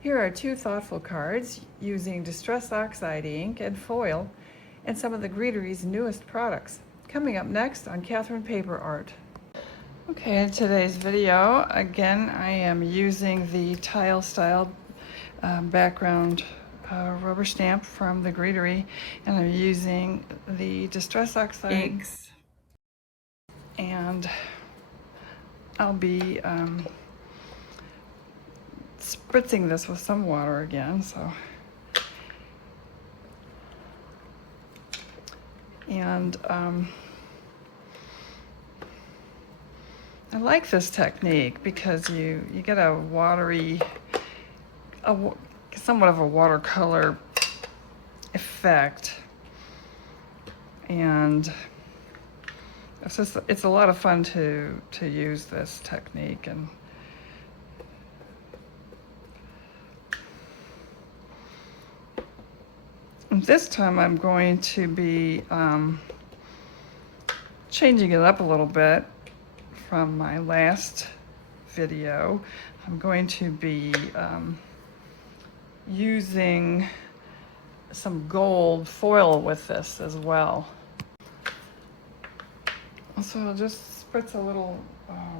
Here are two thoughtful cards using Distress Oxide ink and foil and some of the Greetery's newest products. Coming up next on catherinepaperart. Okay, in today's video, again, I am using the tile style background rubber stamp from the Greetery, and I'm using the Distress Oxide inks, and I'll be spritzing this with some water again, and I like this technique because you get a watery, somewhat of a watercolor effect, and it's a lot of fun to use this technique. And this time I'm going to be changing it up a little bit from my last video. I'm going to be using some gold foil with this as well. So I'll just spritz a little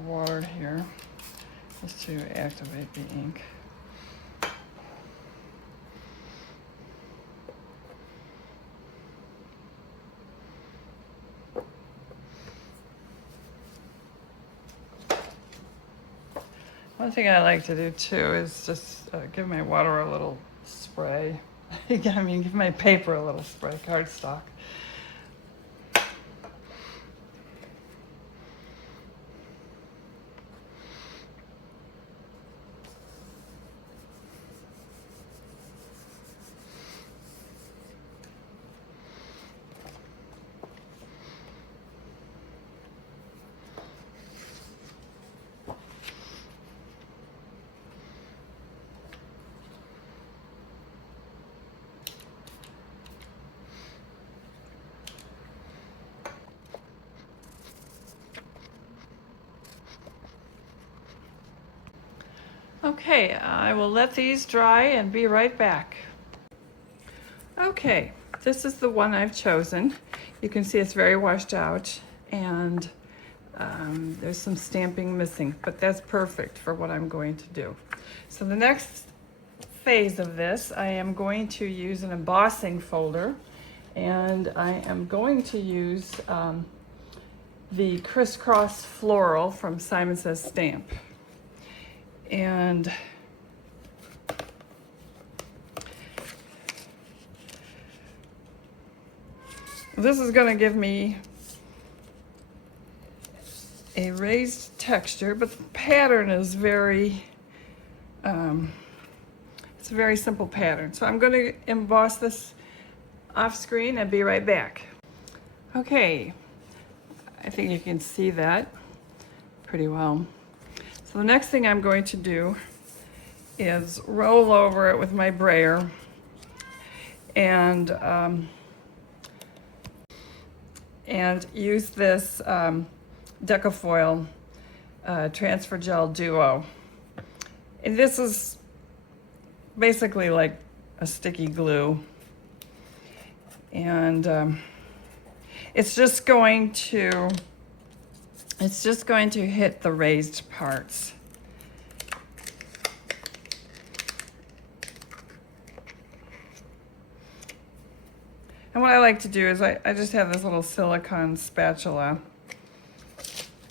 water here just to activate the ink. One thing I like to do too is just give my water a little spray. I mean, give my paper a little spray, cardstock. Okay, I will let these dry and be right back. Okay, this is the one I've chosen. You can see it's very washed out, and there's some stamping missing, but that's perfect for what I'm going to do. So the next phase of this, I am going to use an embossing folder, and I am going to use the Criss Cross Floral from Simon Says Stamp. And this is going to give me a raised texture, but the pattern is very, it's a very simple pattern. So I'm going to emboss this off screen and be right back. Okay, I think you can see that pretty well. So the next thing I'm going to do is roll over it with my brayer and use this Deco foil transfer gel duo. And this is basically like a sticky glue, and it's just going to hit the raised parts. And what I like to do is I just have this little silicone spatula.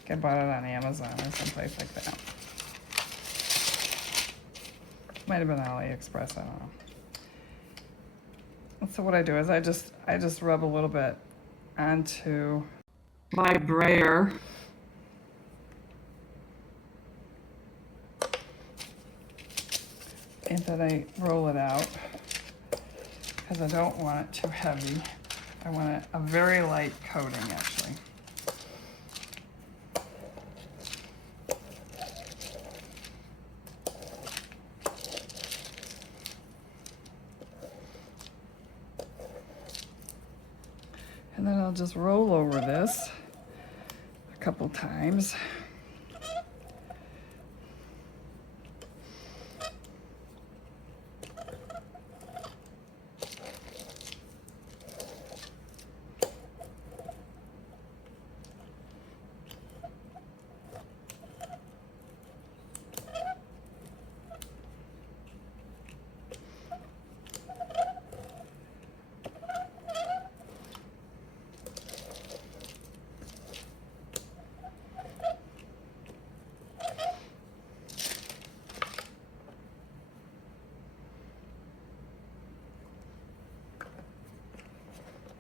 I bought it on Amazon or someplace like that. Might have been AliExpress, I don't know. And so what I do is I just rub a little bit onto my brayer. And then I roll it out because I don't want it too heavy. I want a very light coating, actually. And then I'll just roll over this a couple times.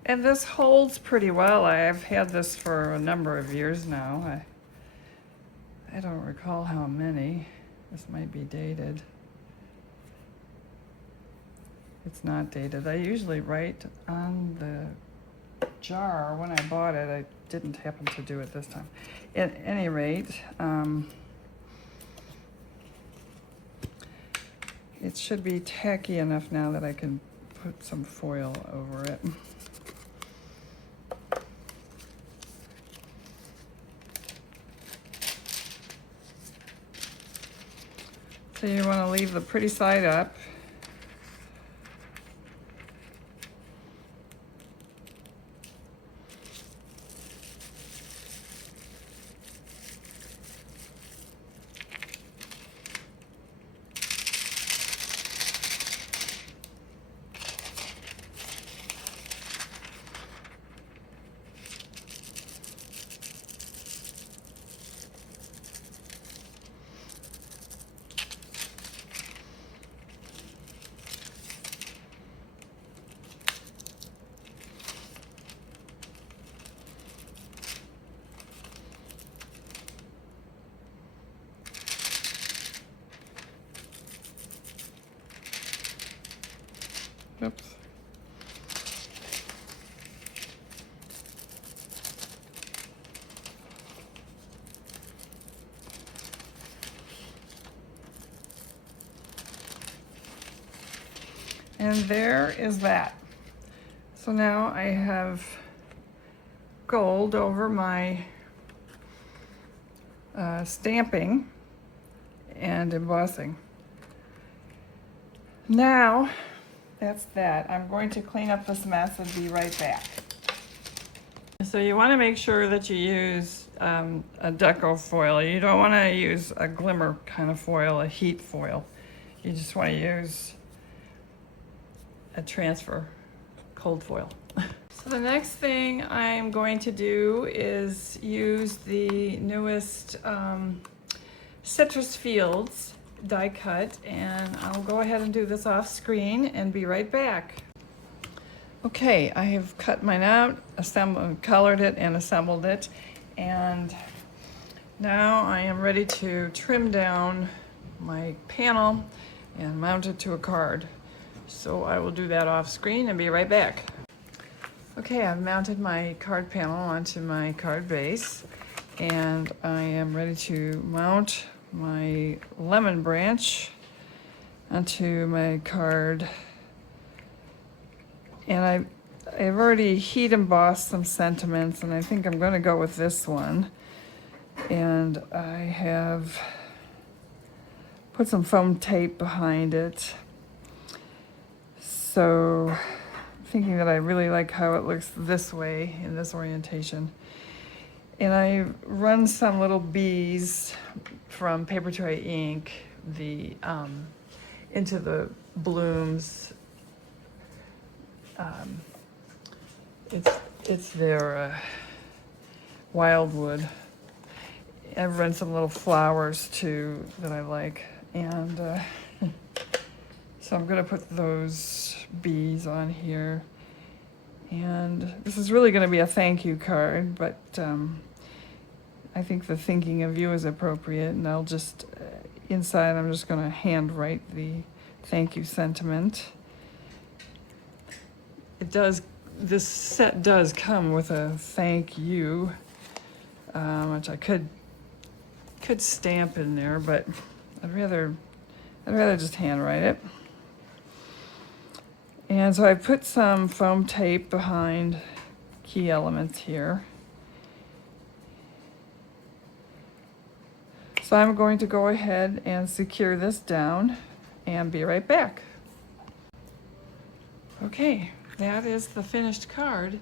And this holds pretty well. I've had this for a number of years now. I don't recall how many. This might be dated. It's not dated. I usually write on the jar when I bought it. I didn't happen to do it this time. At any rate, it should be tacky enough now that I can put some foil over it. So you want to leave the pretty side up. Oops. And there is that. So now I have gold over my stamping and embossing. Now, that's that. I'm going to clean up this mess and be right back. So you want to make sure that you use a Deco foil. You don't want to use a Glimmer kind of foil, a heat foil. You just want to use a transfer cold foil. So the next thing I'm going to do is use the newest Citrus Fields die cut, and I'll go ahead and do this off screen and be right back. Okay, I have cut mine out, colored it and assembled it, and now I am ready to trim down my panel and mount it to a card. So I will do that off screen and be right back. Okay, I've mounted my card panel onto my card base, and I am ready to mount my lemon branch onto my card. And I've already heat embossed some sentiments, and I think I'm going to go with this one. And I have put some foam tape behind it. So I'm thinking that I really like how it looks this way in this orientation. And I run some little bees from Papertrey Ink into the blooms. It's their wildwood. I've run some little flowers too that I like, and so I'm going to put those bees on here. And this is really going to be a thank you card, but I think the thinking of you is appropriate, and I'll just, inside I'm just going to hand write the thank you sentiment. This set does come with a thank you, which I could stamp in there, but I'd rather just hand write it. And so I put some foam tape behind key elements here. So I'm going to go ahead and secure this down and be right back. Okay, that is the finished card.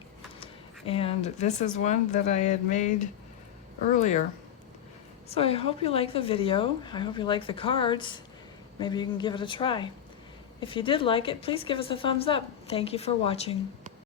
And this is one that I had made earlier. So I hope you like the video. I hope you like the cards. Maybe you can give it a try. If you did like it, please give us a thumbs up. Thank you for watching.